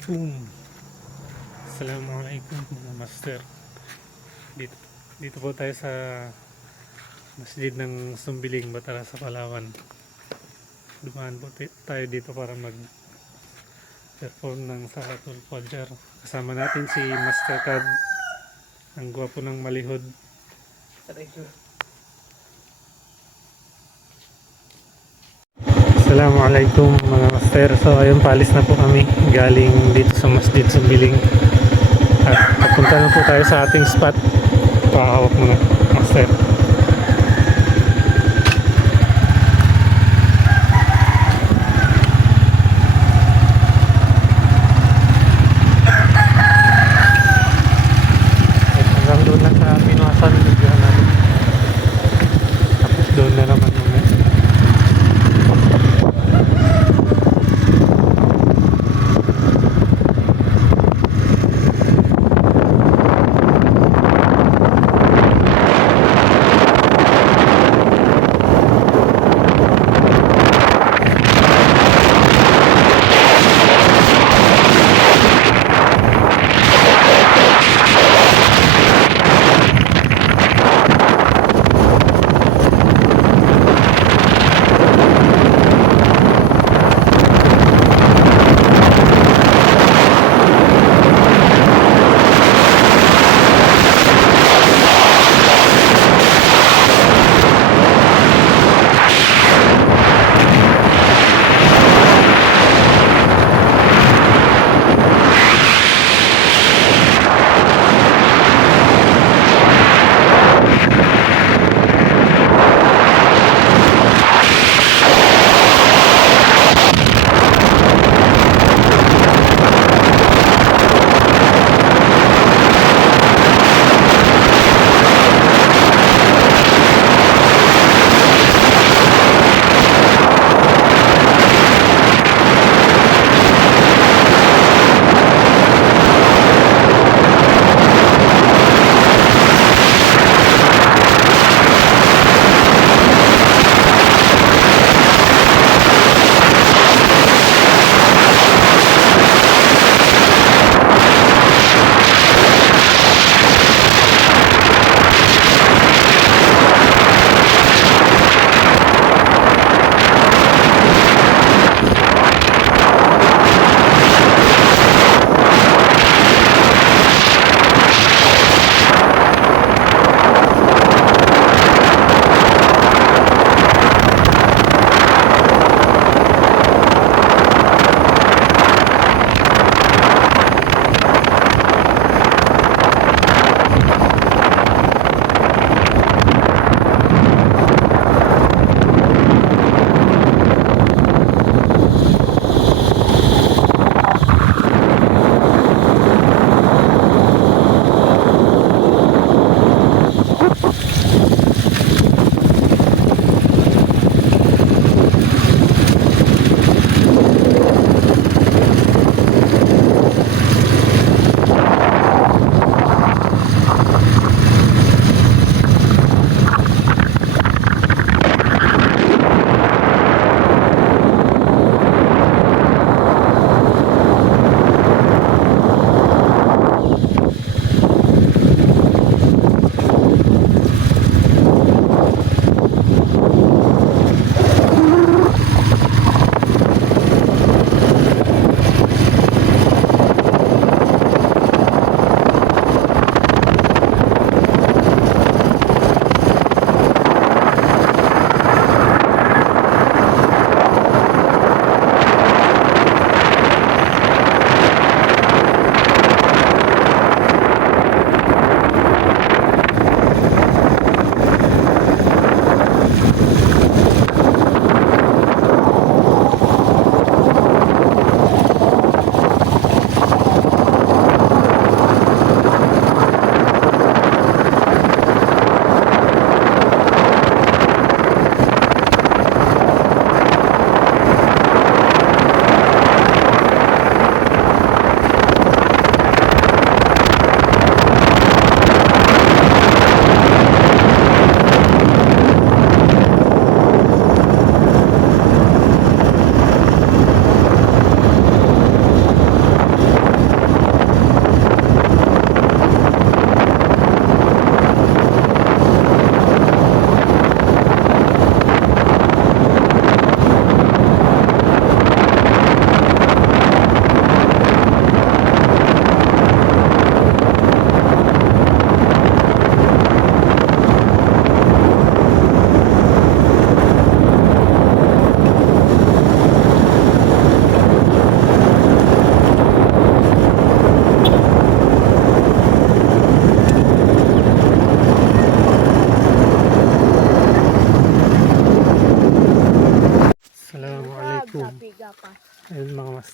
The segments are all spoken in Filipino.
Boom. Assalamualaikum mga master. Dito, dito po tayo sa masjid ng Sumbiling, Batara sa Palawan. Dumaan po tayo dito para mag-perform ng Salatul Fajr. Kasama natin si Master Kad, ang gwapo ng malihod. Assalamualaikum mga master. So ayun, palis na po kami galing dito sa Masjid Sumbiling. At papunta na po tayo sa ating spot. Pakahawak muna, master. Hanggang doon lang sa Pinuasan, bigyan natin. Tapos doon na naman muna.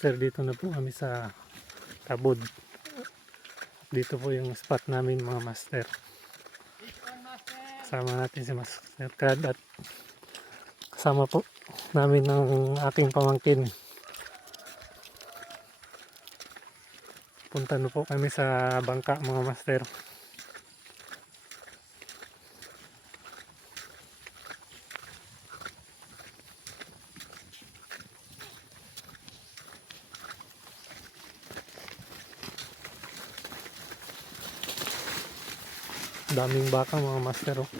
master, dito na po kami sa Tabud. Dito po yung spot namin mga master. Kasama natin si Master Kad at kasama po namin ng aking pamangkin. Punta na po kami sa bangka mga master. Daming baka mga master. Oh.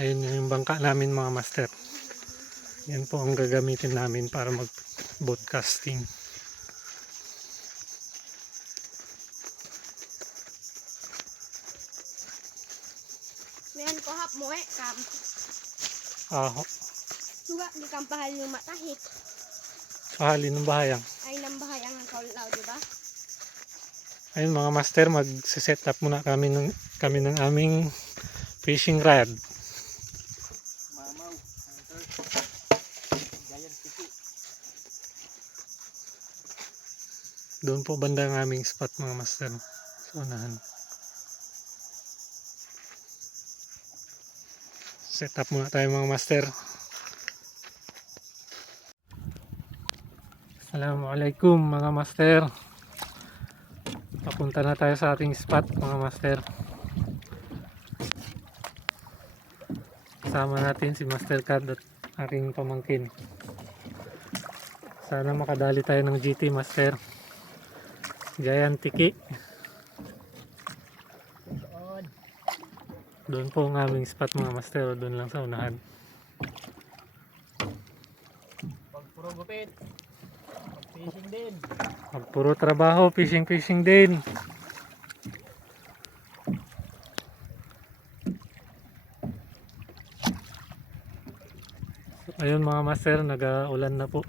Ayun yung bangka namin mga master. Yan po ang gagamitin namin para mag boat casting. Meron ko hap mo kam. Aho. Suga di kam pahal yung matahik. Pahalin ng bahayang. Ay nang bahayang ang kaulaw, di ba? Ayun mga master, mag-set up muna kami ng aming fishing rod. Mamaw, Giant Tiki. Doon po banda ang aming spot mga master. So unahan. Set up muna tayo mga master. Assalamualaikum mga master. Papunta na tayo sa ating spot mga master. Kasama natin si Master Kad at aking pamangkin. Sana makadali tayo ng GT master. Giant Tiki. Doon po ang aming spot mga master. Doon lang sa unahan. Pag puro gupit. Pag fishing din. Pag puro trabaho, fishing din. So, ayun mga master, nag-uulan na po.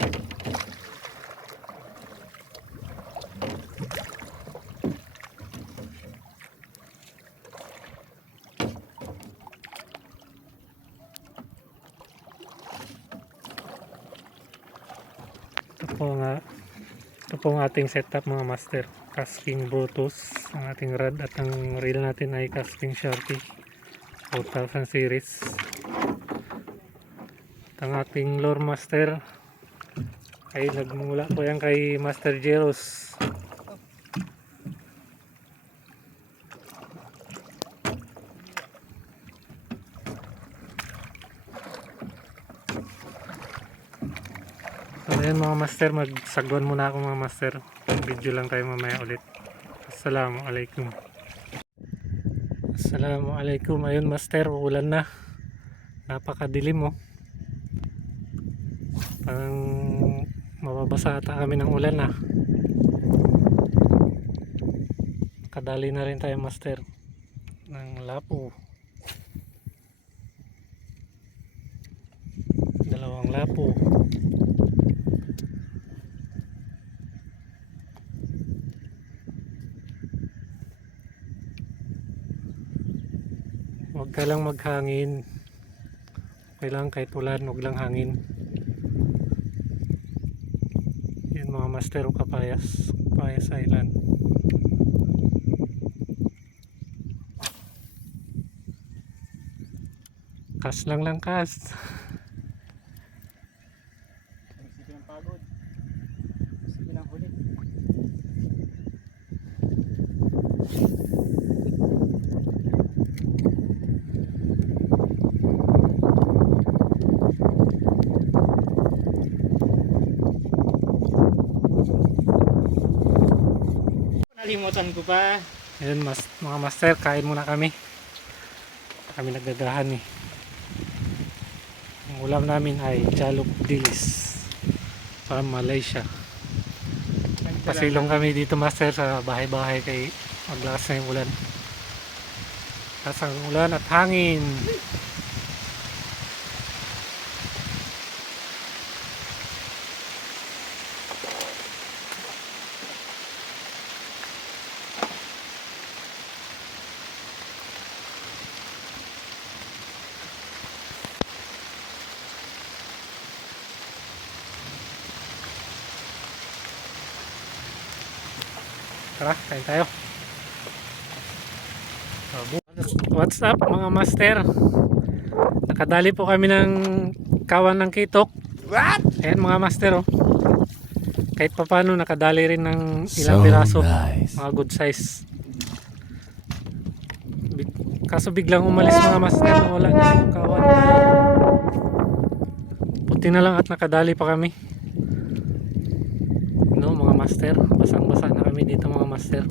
Ito po ang ating setup mga master. Casking Brutus ang ating rod at ang reel natin ay Casking Sharpie 4000 series. At ang ating lure master ay nagmula po yan kay Master Jeros. So ayan mga master, magsagwan muna ako mga master. Video lang tayo mamaya ulit. Assalamualaikum. Assalamualaikum. Ayun master, ulan na. Napakadilim oh. Parang mababasa ata kami ng ulan na. Kadali na rin tayo master ng lapo. Dalawang lapo. Huwag ka lang maghangin. Okay lang kahit ulan, huwag lang hangin. Yan mga master o Kapayas Island. Kas lang kas. Isipin ng pagod. Isipin ng huli. Nalimutan ko pa. Ayan mga master, kain muna kami. Kami naggagahan eh. Ang ulam namin ay jalop dilis from Malaysia. Pasilong kami dito master sa bahay-bahay kay maglakas na yung ulan. Lakas ang ulan at hangin. Tara, kain tayo. What's up mga master? Nakadali po kami ng kawan ng kitok. What? Ayan mga master oh. Kahit pa paano nakadali rin ng ilang piraso. Nice. Mga good size. Kaso biglang umalis mga master, wala na yung kawan. Puti na lang at nakadali pa kami. No mga master, basang-basa na kami dito mga master.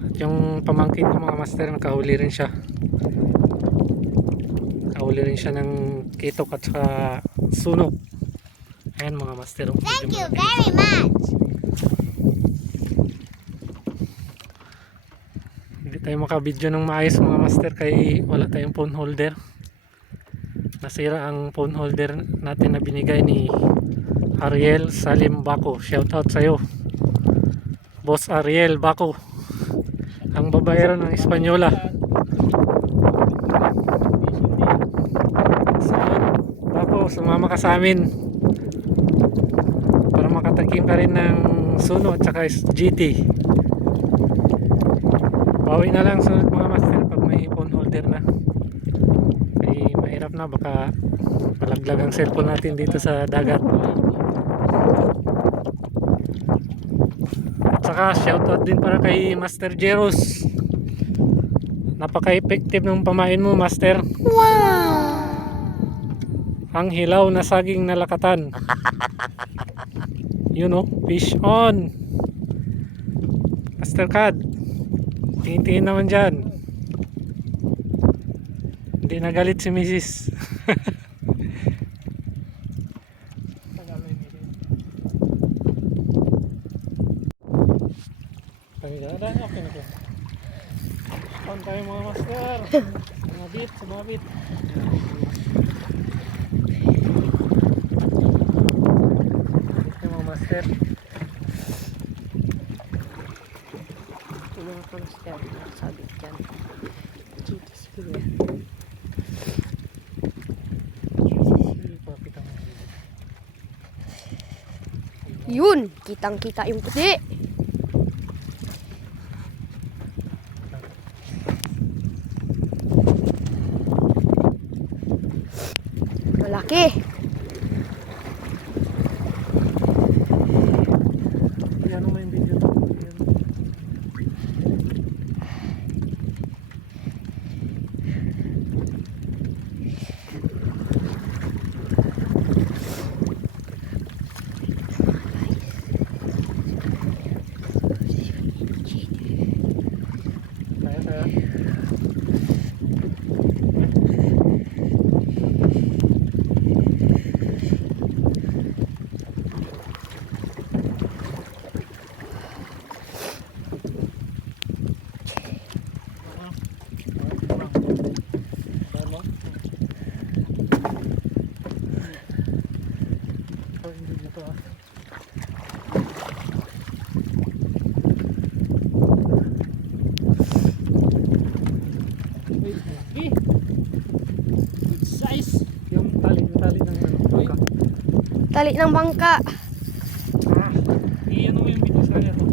At yung pamangkin ko mga master, nakahuli rin siya. Nakahuli rin siya ng kitok at saka sunog. Ayan mga master. Thank you very much. Hindi tayo makabidyo ng maayos mga master kay wala tayong phone holder. Nasira ang phone holder natin na binigay ni Ariel Salim Baco. Shout out sa'yo Boss Ariel Baco, ang babaero ng Espanyola. So Baco, sumama ka sa amin para makatakim ka rin ng Suno at saka GT. Bawi na lang sunod mga master pag may phone holder na. Ay mahirap na, baka malaglag ang cellphone natin dito sa dagat. At saka shoutout din para kay Master Jeros. Napaka-effective ng pamain mo master. Wow! Ang hilaw na saging na lakatan. You know, fish on. Master Cad, tingin-tingin naman dyan. Hindi nagalit si Mrs. Pagdadaan okay na ko. On tayo mga master. Sumabit, sumabit. Ito mga master. Tulungan ko na siya. Sabit yan. Chitis ko yan. Yun! Kitang-kita yung puti. Malaki. Yan mo yung video to. Kaya. Size yung tali ng bangka. Tali ng bangka. Iyan mo yung video sa kanya to.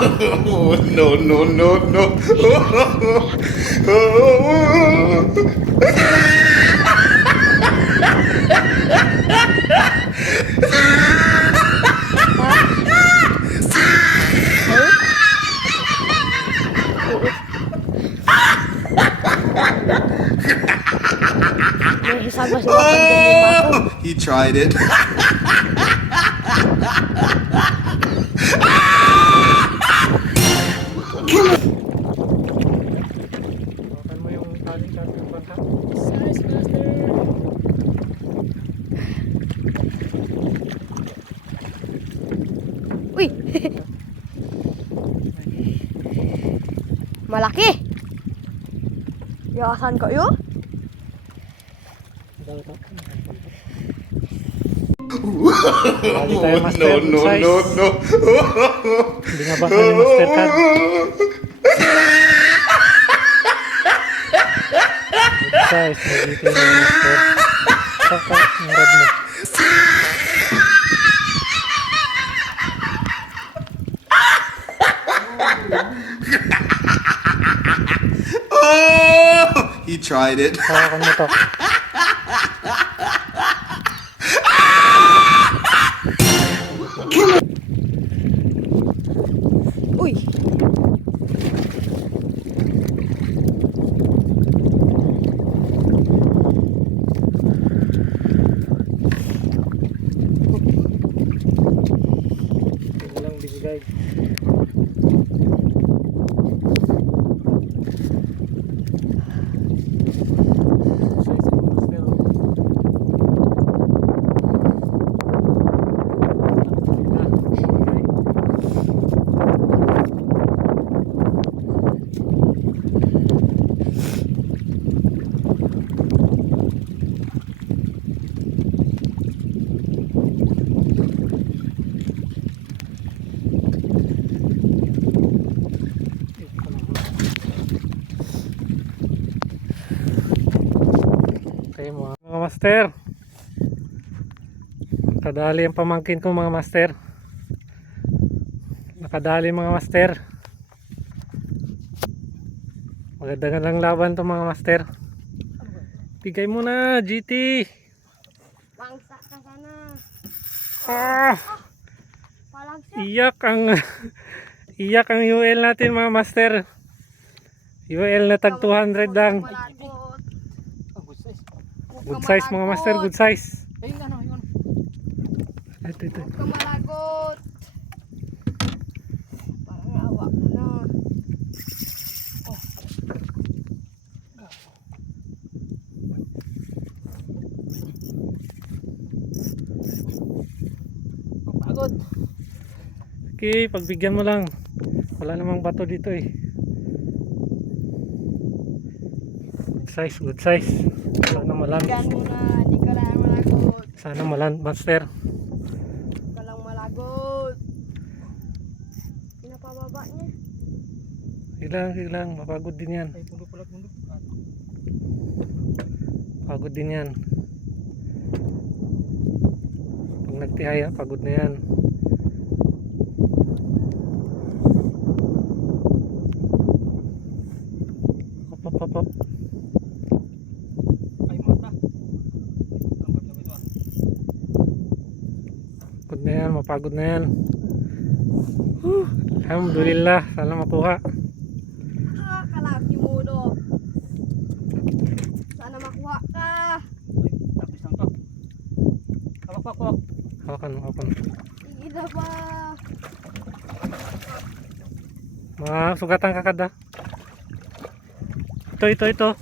Oh, no, no, no, no. May isama si Wapan dyan yung ako. He tried it. Hawakan mo yung tali sa ating bangka. Size master. Uy! Malaki! Yasan ko yun? Daw ito. Oh, no, no, no, no. Binabasa yung master card. Good size. Nagiti yung master. Saka yung rod mo. Oh, he tried it. Hawakan mo to. Uy! Walang binigay. Size ng master. Okay mga master. Nakadali ang pamangkin ko mga master. Nakadali mga master. Magandang lang laban to mga master. Bigay mo na GT. Pangsa ka sana. Ah, Palang siya. iyak ang iyak ang UL natin mga master. UL na tag 200 lang. Malagot. Oh, good size. Good size mga master, good size. Ay, ano, yun. Ito. Huwag ka malagot. Parang awa ko na. Pagod. Okay, pagbigyan mo lang. Wala namang bato dito eh. Good size. Wala na malan. Bigyan mo na. Di ka lang malagot. Sana malan master. Di ka lang malagot. Pinapababa niya. Ilang, mapagod din yan. Ay, pundo pala, pundo. Pagod din yan. Pag nagtihaya, pagod na yan. Hop. Ay, mata. Ang mata ito, ah. Pagod na yan, mapagod na yan. Alhamdulillah, sana makuha. Kalaki mo do. Sana makuha ka. Ay, tapos lang to. Hawak. Hawakan. Sige na ba? Mga sugatan ka kada. Ito.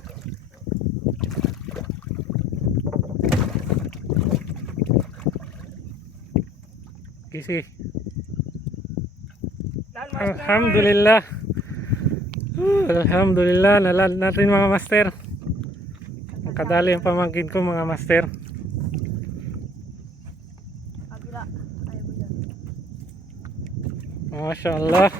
Kisi. Alhamdulillah. Alhamdulillah, nalan natin mga master. Makadali ang pamangkin ko mga master. Kabila. Ayaw mo dyan. Masya Allah.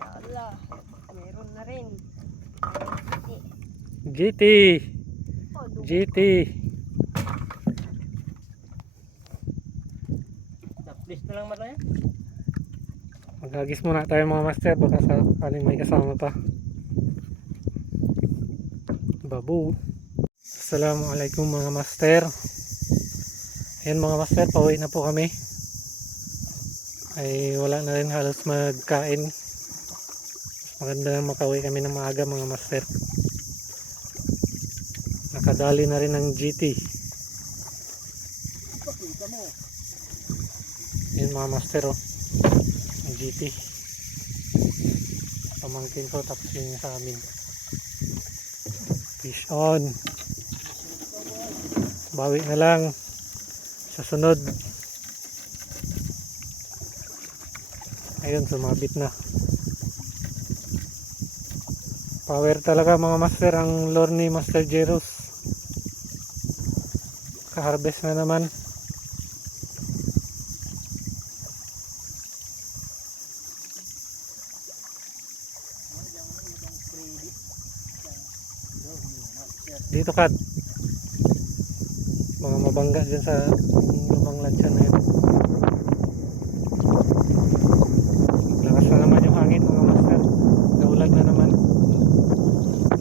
Inshallah. Meron na rin. GT. GT. Taplis na lang mata yan. Maghagis muna tayo mga master, baka sakaling may kasama pa. Babu. Assalamualaikum mga master. Ayan mga master, pauwi na po kami. Ay wala na rin halos magkain. Maganda na makauwi kami ng maaga mga master. Nakadali na rin ng GT. Pakita mo. Ayan mga master oh. Ang GT. Pamangkin ko tapos yun sa amin. Fish on. Bawi na lang sa sunod. Ayun, sumabit na. Power talaga mga master ang lure ni Master Jeros. Ka-harvest na naman. Dito kad. Mga mabangga dyan sa lumang lansya na yun. Lakas na naman yung hangin mga master. Naulan na naman.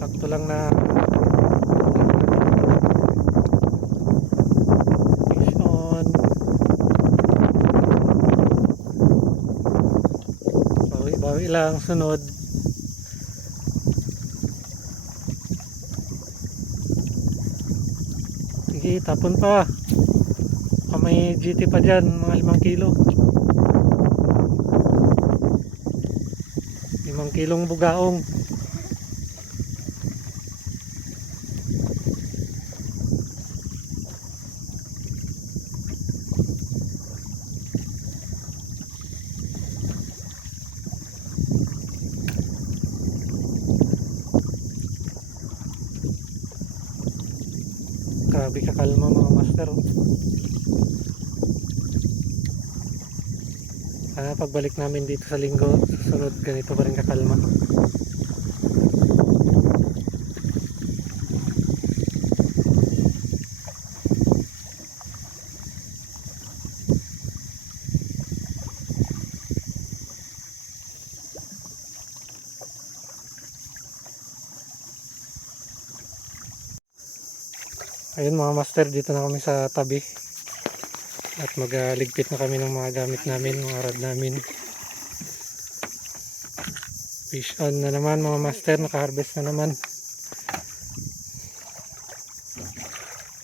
Sakto lang na fish on. Bawi lang sunod. Sige, tapon pa. May GT pa dyan, mga 5 kilo. 5 kilong bugaong. Grabe kakalma mga master oh. Sana pagbalik namin dito sa linggo susunod ganito pa rin kakalma. Ayun mga master, dito na kami sa tabi at magligpit na kami ng mga gamit namin, mga rod namin. Fish on na naman mga master, naka-harvest na naman.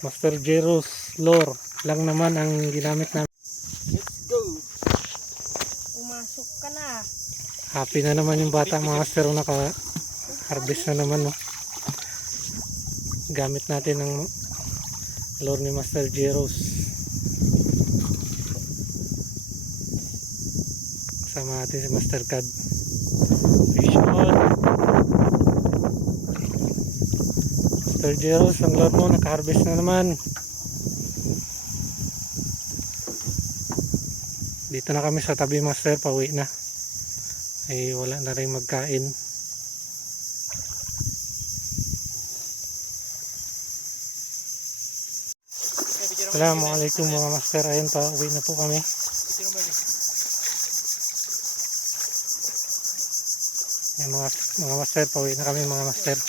Master Jeros lure lang naman ang ginamit namin. Let's go. Pumasok ka na. Happy na naman yung bata mga master, naka-harvest na naman no. Gamit natin ng lure ni Master Jeros. Kasama natin si Master Cad. Fish on. Master Jeros, ang lure mo naka-harvest na naman. Dito na kami sa tabi master, pauwi na. Ay wala na rin magkain. Assalamualaikum mga master, ayun pa, uwi na po kami. Ayan, mga master, pauwi na kami mga master.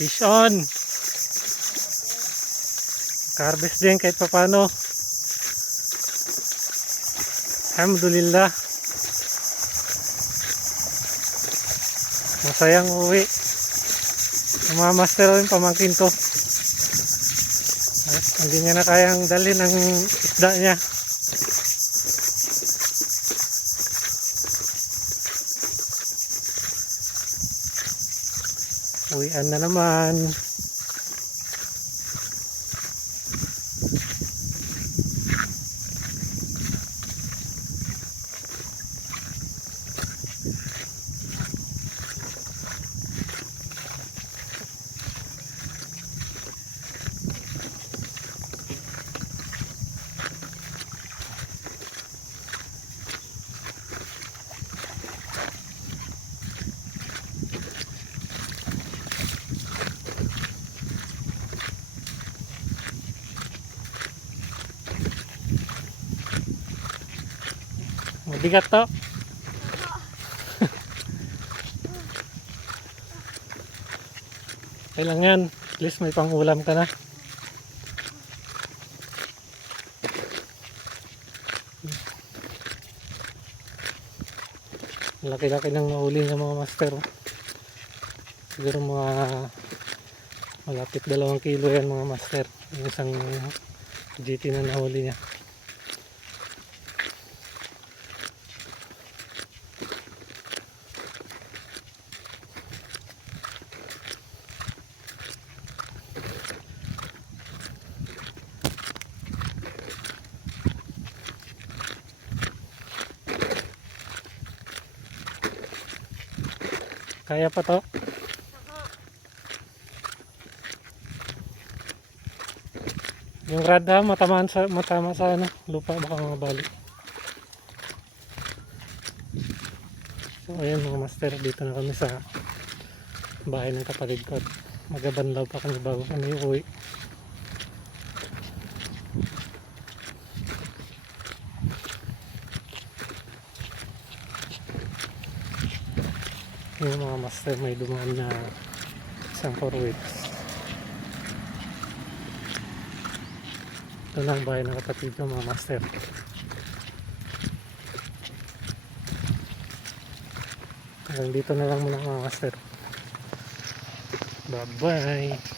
Fish on. Harvest din kahit papano. Alhamdulillah. Masayang uwi. Yung mga master rin pamangkin ko. Hindi niya na kayang dalhin ang isda niya. Uwian na naman. Mabigat to. Kailangan, at least may pang-ulam ka na. Laki-laki ng nahuli ng mga master. Siguro mga malapit 2 kilo yan mga master. Yung isang GT na nahuli niya. Kaya pa to? Yung rada matama sa ano, lupa baka mabalik. So ayun mga master, dito na kami sa bahay ng kapatid ko. Magabanlaw pa kami bago kami uwi. Yung mga master, may dumaan na isang 4 wheels. Ito na ang bahay ng kapatid ko mga master. Hanggang dito na lang muna mga master. Bye bye.